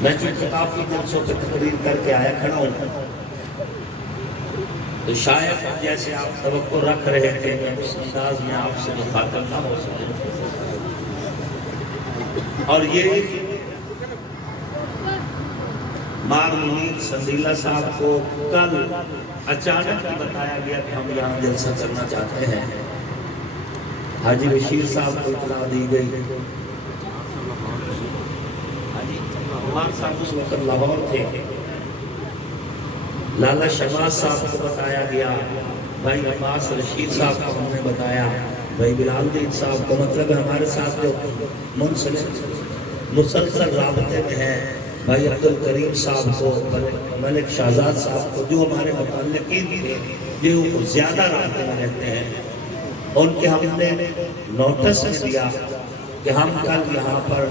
میں چونکہ کافی جلسوں پہ تقریر کر کے آیا کھڑا ہوں، تو شاید جیسے آپ توقع رکھ رہے تھے کہ اس انداز میں آپ سے مخاطب نہ ہو سکے، اور یہ مار منیر سندیلہ صاحب کو کل اچانک ہی بتایا گیا کہ ہم یہاں جلسہ کرنا چاہتے ہیں۔ حاجی بشیر صاحب کو اطلاع دی گئی، عمار صاحب اس وقت لاہور تھے، لالا شہباز صاحب کو بتایا گیا، بھائی عباس رشید صاحب کو ہم نے بتایا، بھائی بلال الدین صاحب کو، مطلب ہمارے ساتھ جو مسلسل رابطے میں ہیں، بھائی عبدالکریم صاحب کو، ملک شہزاد صاحب کو، جو ہمارے متعلقین تھے، جو زیادہ رابطے میں رہتے ہیں، ان کے ہم نے نوٹس میں دیا کہ ہم کل یہاں پر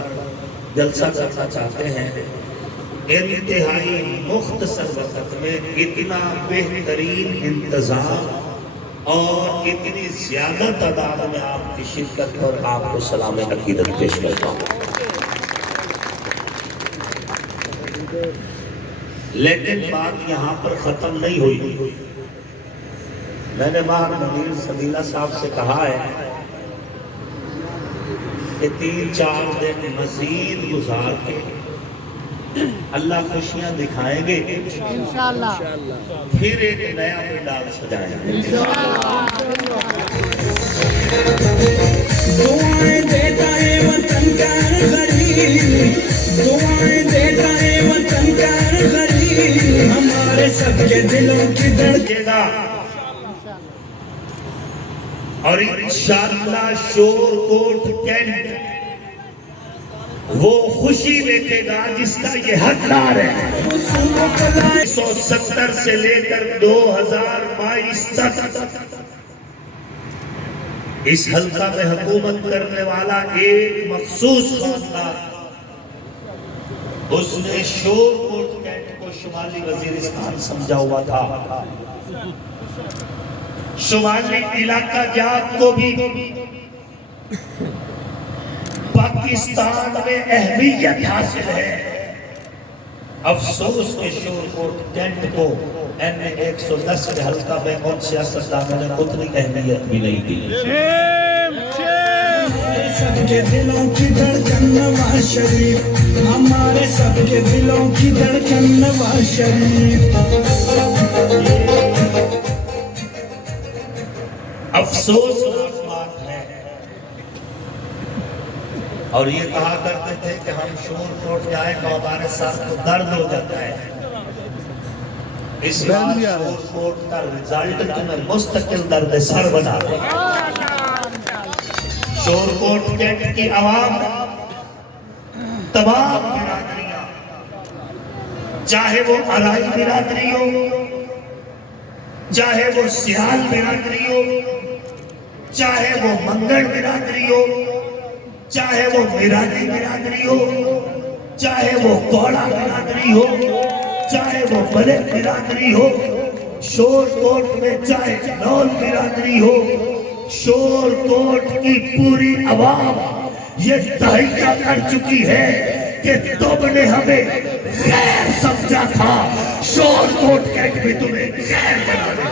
جلسہ کرنا چاہتے ہیں۔ انتہائی مختصر وقت میں اتنا بہترین انتظام اور اتنی زیادہ تعداد میں آپ کی شرکت پر آپ کو سلام عقیدت پیش کرتا ہوں۔ لیکن بات یہاں پر ختم نہیں ہوئی۔ میں نے مار منیر سندیلہ صاحب سے کہا ہے کہ 3-4 دن مزید گزار کے اللہ خوشیاں دکھائیں گے، انشاءاللہ پھر ایک نیا پنڈال سجائیں گے۔ دعائیں دیتا ہے وطن کا غریب، دعائیں دیتا ہے وطن کا غریب، ہمارے سب کے دلوں کی دھڑکے گا، اور انشاءاللہ شور کوٹ کینٹ وہ خوشی دیکھے گا جس کا یہ حقدار ہے۔ 1970 سے لے کر 2022 تک اس حلقہ میں حکومت کرنے والا ایک مخصوص خاندان، اس نے شور کوٹ کینٹ کو شمالی وزیرستان سمجھا ہوا تھا، شمالی علاقہ جات کو بھی پاکستان میں اہمیت حاصل ہے۔ افسوس کے شور کوٹ کینٹ کو NA-110 کے حلقہ میں ان سیاستدانوں نے اتنی اہمیت بھی نہیں دی۔ سب کے دلوں کی دھڑکن نواز شریف، ہمارے سب کے دلوں کی دھڑکن نواز شریف۔ افسوس بات ہے، اور یہ کہا کرتے تھے کہ ہم شور کوٹ جائیں تو ہمارے ساتھ تو درد ہو جاتا ہے۔ اس بار شور کوٹ کا رزلٹ تمہیں مستقل درد سر بنا دے۔ شور کوٹ کینٹ کی عوام، تمام برادریاں، چاہے وہ ارائی برادری ہو، چاہے وہ سیال برادری ہو، چاہے وہ منگڑ برادری ہو، چاہے وہ میرانی برادری ہو، چاہے وہ کوڑا برادری ہو، چاہے وہ ملک برادری ہو، شور کوٹ میں چاہے نول برادری ہو، شور کوٹ کی پوری عوام یہ تحقیق کر چکی ہے کہ تم نے ہمیں غیر سمجھا تھا، شور کوٹ کینٹ بھی تمہیں غیر بنا دے۔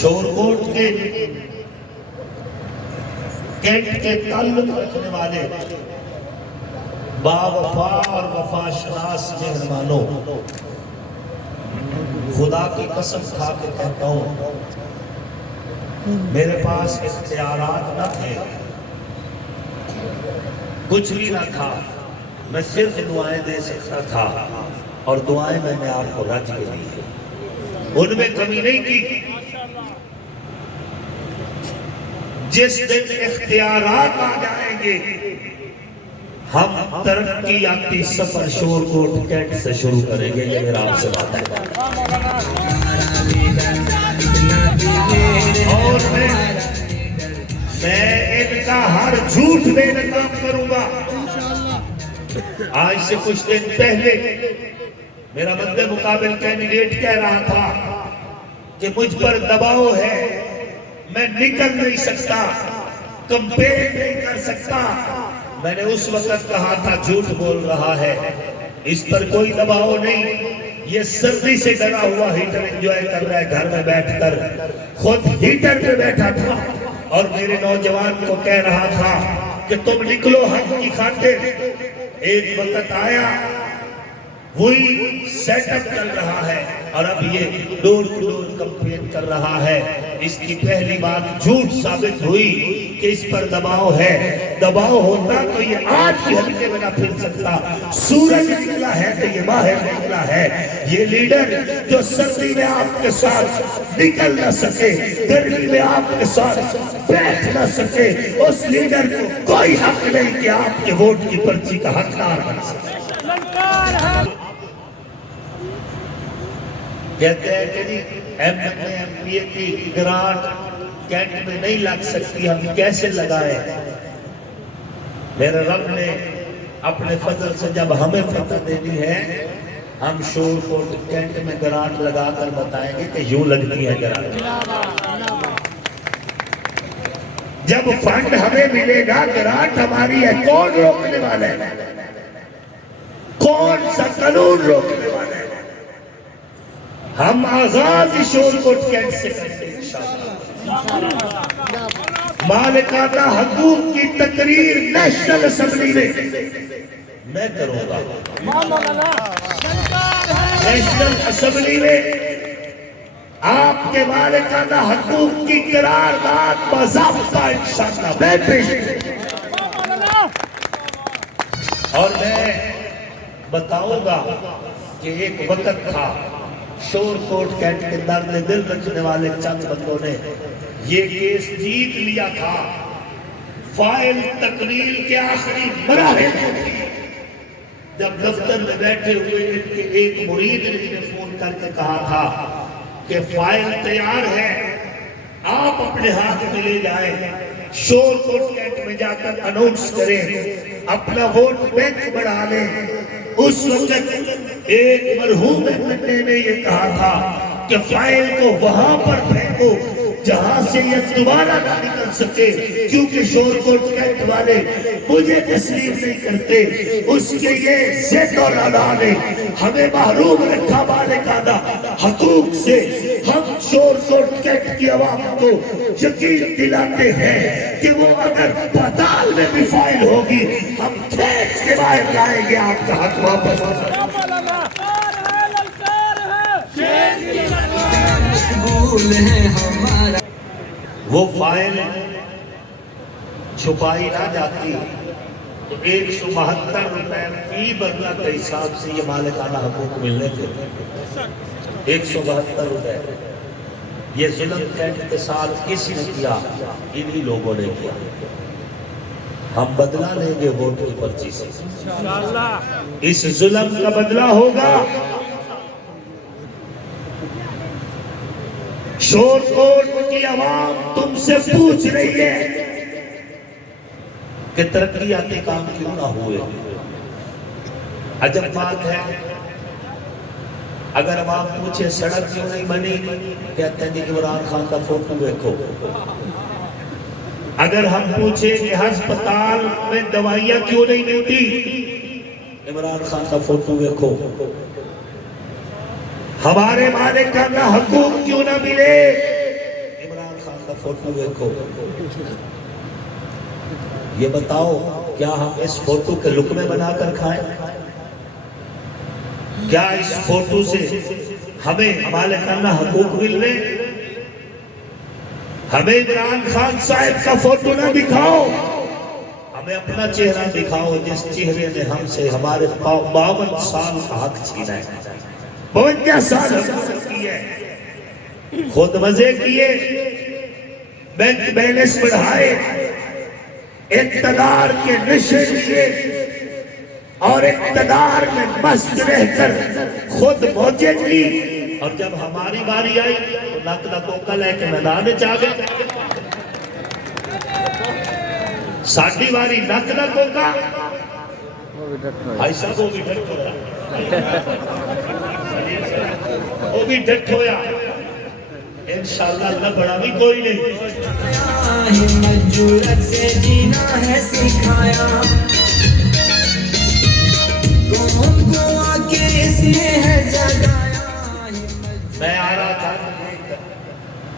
شور کوٹ کے کینٹ کے تعلق رکھنے والے باوفا اور وفا شناس مہمانوں، خدا کی قسم کھا کے کہتا ہوں میرے پاس اختیارات نہ تھے، کچھ بھی نہ تھا، میں صرف دعائیں دے سکتا تھا، اور دعائیں میں نے آپ کو رج کے دی ہیں، ان میں کمی نہیں کی۔ جس دن اختیارات آ جائیں گے ہم ترقیاتی سفر شور کوٹ کینٹ سے شروع کریں گے، یہ میرا آپ سے بات ہے۔ اور میں ان کا ہر جھوٹ بے نقاب کروں گا۔ آج سے کچھ دن پہلے میرا مد مقابل کینڈیڈیٹ کہہ رہا تھا کہ مجھ پر دباؤ ہے، میں نکل نہیں سکتا، कंपेयर नहीं कर सकता। मैंने उस वक्त कहा था झूठ बोल रहा है, इस पर कोई दबाव नहीं। ये सर्दी से डरा हुआ हीटर एंजॉय कर रहा है घर में बैठकर, खुद हीटर पे बैठा था और मेरे नौजवान को कह रहा था कि तुम निकलो हक की खातिर। एक वक्त आया, वही सेटअप चल रहा है और अब ये डोर टू डोर कंपेयर कर रहा है। इसकी पहली बात झूठ साबित हुई कि इस पर दबाव है। दबाव होता तो ये आज भी हल्के में ना फिर सकता। सूरज निकला है तो ये बाहर निकला है। ये लीडर जो सर्दी में आपके साथ निकल ना सके, गर्मी में आपके साथ बैठ ना सके, उस लीडर को कोई हक नहीं कि आपके वोट की पर्ची का हकदार बन सके। कहते हैं कि जी एमएलए एमपीए की ग्रांट कैंट में नहीं लग सकती, हम कैसे लगाए? मेरे रब ने अपने फजल से जब हमें फतह देनी है, हम शोरकोट कैंट में ग्रांट लगाकर बताएंगे कि यूं लगती है ग्रांट। जब फंड हमें मिलेगा, ग्रांट हमारी है, कौन रोकने वाला है? कौन सा कानून रोकने वाला है? हम आगाज शोरकोट कैंट से करेंगे इंशाअल्लाह। मालिकाना हकूक की तकरीर नेशनल असेंबली में मैं करूंगा। नेशनल असेंबली में आपके मालिकाना हकूक की करारदाद बाज़ाब्ता इंशाअल्लाह मैं पेश करूंगा। और मैं बताऊंगा कि एक वक्त था, शोरकोट कैंट के दर्द दिल रखने वाले चंद बंदों ने ये केस जीत लिया था। फाइल तकरीर के आखिरी मराहल में थी। जब दफ्तर में बैठे हुए इनके एक मुरीद ने फोन करके कहा था कि फाइल तैयार है, आप अपने हाथ में ले जाएं, शोरकोट कैंट में जाकर अनाउंस करें, अपना वोट बैंक बढ़ा लें। उस वक्त एक मरहूम एमएलए ने ये कहा था कि फाइल को वहां पर फेंको जहां से ये दोबारा ना निकल सके, क्योंकि शोरकोट कैंट वाले मुझे तस्लीम नहीं करते। उसके ये ज़िद और अदा ने हमें महरूम रखा मालिकाना हकूक से। हम शोरकोट कैंट की आवाम को यकीन दिलाते हैं कि वो अगर पाताल में भी फाइल होगी, हम खींच के बाहर लाएंगे, आपका हक वापस हो जाएगा। वो फाइल छुपाई ना जाती तो 172 रुपए फी बंदा के हिसाब से ये मालिकाना हकूक मिलने थे। 172 रुपए। ये जुल्म कैंट के साथ किसने किया? इन्हीं लोगों ने किया। हम बदला लेंगे वोट की पर्ची से, इस जुल्म का बदला होगा। शोरकोट की आवाम तुमसे पूछ रही है कि तरक्कियाती काम क्यों ना हुए। अजब बात है, अगर आवाम पूछे सड़क क्यों नहीं बनी, कहते हैं कि इमरान खान का फोटो देखो। अगर हम पूछे कि अस्पताल में दवाइयां क्यों नहीं मिलती, इमरान खान का फोटो देखो। हमारे मालिकाना हकूक क्यों ना मिले, इमरान खान का फोटो देखो। ये बताओ, क्या हम इस फोटो के लुकमे बनाकर खाएं? क्या इस फोटो से हमें मालिकाना हकूक मिल रहे? हमें इमरान खान साहब का फोटो ना दिखाओ, हमें अपना चेहरा दिखाओ, जिस चेहरे ने हमसे हमारे 52 साल का हक छीना है। 52 साल किए, खुद मजे किए, बैंक बैलेंस बढ़ाए, इक़्तिदार के नशे लिए और इक़्तिदार में मस्त रहकर खुद मौजे ली, और जब हमारी बारी आई तो नकद कोका लेके मैदान में आ गए। साडी बारी नकद कोका, भाई साहब वो भी डट होया, वो भी डट होया। इंशाअल्लाह अल्लाह बड़ा भी कोई नहीं। हिम्मत जुर्रत से जीना है सिखाया, कौन को आके इसने है जगाया। मैं आ रहा था,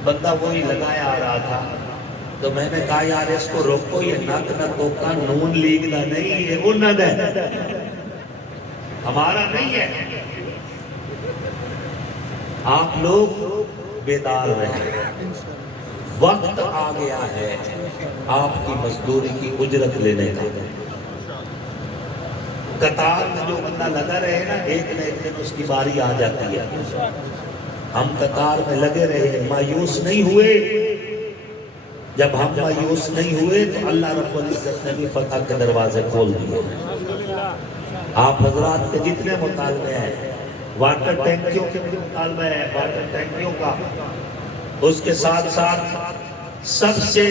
बंदा वही लगाया आ रहा था, तो मैंने कहा यार इसको रोको, ये नक न तोका नून लीग का नहीं, ये उन्नत है, हमारा नहीं है। आप लोग बेदार रहे, वक्त आ गया है आपकी मजदूरी की उजरत लेने का। कतार में जो बंदा लगा रहे ना, एक न एक दिन उसकी बारी आ जाती है। हम कतार में लगे रहे, मायूस नहीं हुए। जब हम मायूस नहीं हुए तो अल्लाह रब्बुल इज्जत ने भी फतह के दरवाजे खोल दिए। आप हजरात के जितने मुतालबे हैं, वाटर टैंकियों के भी मुतालबा है, वाटर टैंकियों का, उसके साथ साथ सबसे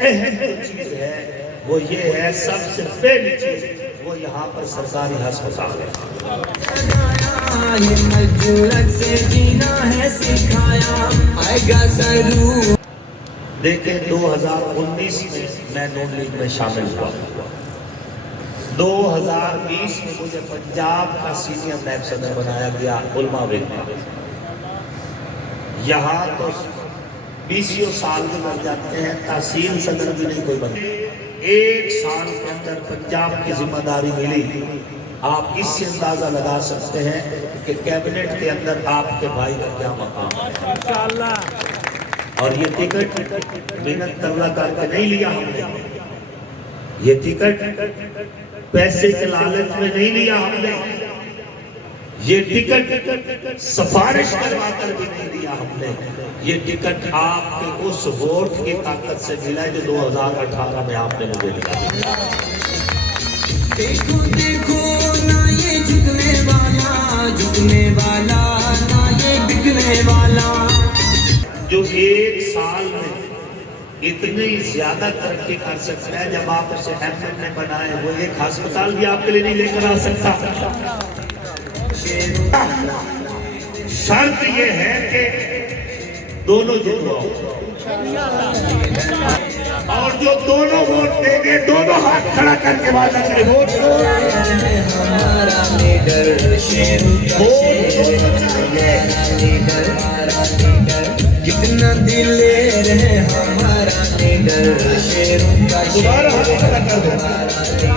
अहम जो चीज है वो ये है, सबसे पहली चीज वो यहाँ पर सरकारी अस्पताल है। जुर्रत से जीना है सिखाया, आएगा जरूर। देखें 2019 में मैं नून लीग में शामिल हुआ, 2020 में मुझे पंजाब का सीनियर नायब सदर बनाया गया उलमा विंग में। यहाँ तो 20 साल में लग जाते हैं, तहसील सदर भी नहीं कोई बनते। एक साल के अंदर पंजाब की जिम्मेदारी मिली। आप इससे अंदाजा लगा सकते हैं कि कैबिनेट के अंदर आपके भाई का क्या मकाम है। और ये टिकट मेहनत तरला करके नहीं लिया हमने, ये टिकट पैसे के लालच में नहीं लिया हमने, ये टिकट सिफारिश करवा कर भी नहीं लिया हमने। ये टिकट आपके उस वोट की ताकत से मिला है जो 2018 में आपने मुझे दिया। देखो देखो ना ये झुकने वाला ना ये बिकने वाला। जो एक साल में इतनी ज्यादा तरक्की कर सकता है, जब आप उसे एमएन में बनाए, वो एक अस्पताल भी आपके लिए नहीं लेकर आ सकता। शर्त ये है कि दोनों जितवाओ, और जो दोनों वोट देंगे दोनों हाथ खड़ा करके वादा करें वोट हमारा लीडर शेरों का शेर, कितना दिलेर है हमारा लीडर शेरों का दोबारा हाथ शेर। खड़ा कर दो।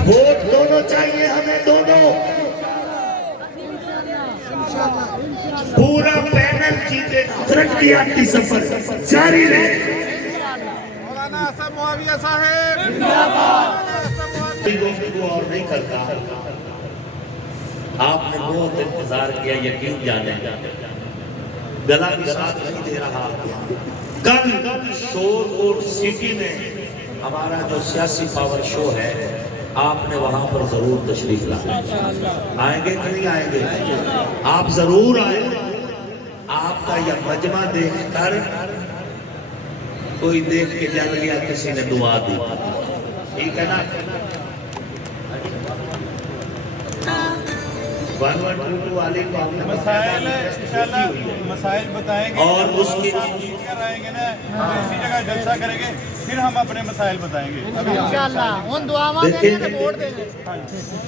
वोट दोनों चाहिए हमें, दोनों। पूरा पैनल जीतेगा, तरक्की आपकी सफर जारी रहे। मौलाना हसन मुआविया साहब जिंदाबाद। को और नहीं करता। आपने बहुत इंतजार किया, यकीन जाने गला भी साथ नहीं दे रहा। कल शोर कोट सिटी में हमारा जो सियासी पावर शो है, आपने वहां पर जरूर तशरीफ लाना। आएंगे कि नहीं आएंगे? आप जरूर आए। आपका यह मजमा देखकर कोई देख के जल गया, किसी ने दुआ दी, ठीक है ना? 1122 वाले को आपने मसाइल इंशाल्लाह मसाइल बताएंगे और उसकी रहेंगे ना, इसी जगह जलसा करेंगे, फिर हम अपने मसाइल बताएंगे। अभी इंशाअल्लाह उन दुआओं देखिए, में वोट देंगे।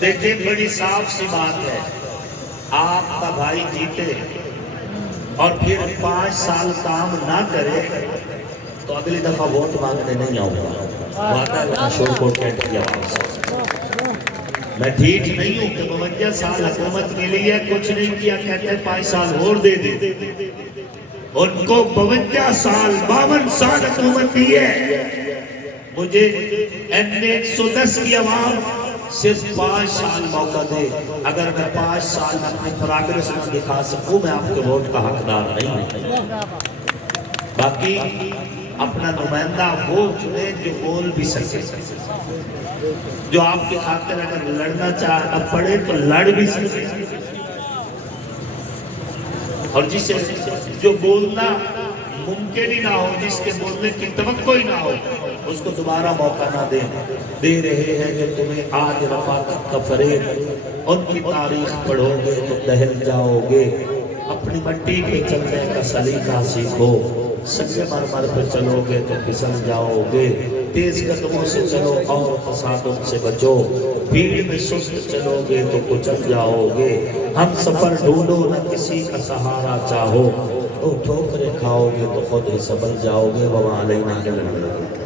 देखिए बड़ी साफ सी बात है, आपका भाई जीते और फिर 5 साल काम ना करे तो अगली दफा वोट मांगने नहीं आऊंगा। वादा है शोर कोट कैंट की आवाज से। मैं ठीक नहीं हूँ कि 52 साल हुकूमत मिली है, कुछ नहीं किया, कहते हैं 5 साल और दे दे। उनको 52 साल 52 साल हुकूमत दी है। मुझे N110 की आवाम सिर्फ 5 साल मौका दे। अगर मैं 5 साल में अपनी प्रोग्रेस न दिखा सकूं, मैं आपके वोट का हकदार नहीं हूं। बाकी अपना नुमाइंदा वो चुने जो बोल भी सके, जो आपके खातिर अगर लड़ना चाहता पड़े तो लड़ भी सके, और जिसे जो बोलना मुमकिन ही ना हो, जिसके बोलने की तवक्को ही ना हो, उसको दोबारा मौका ना दे रहे हैं जो तुम्हें आज रफाकत का फरेब। उनकी तारीख पढ़ोगे तो दहल जाओगे, अपनी मट्टी पे चलने का सलीका सीखो। سنگ مرمر پہ چلو گے تو پھسل جاؤ گے، تیز قدموں سے چلو اور فسادوں سے بچو، بھیڑ میں سست چلو گے تو کچل جاؤ گے، ہم سفر ڈھونڈو نہ کسی کا سہارا چاہو، تو ٹھوکریں کھاؤ گے تو خود ہی سنبھل جاؤ گے، وما علینا الا البلاغ۔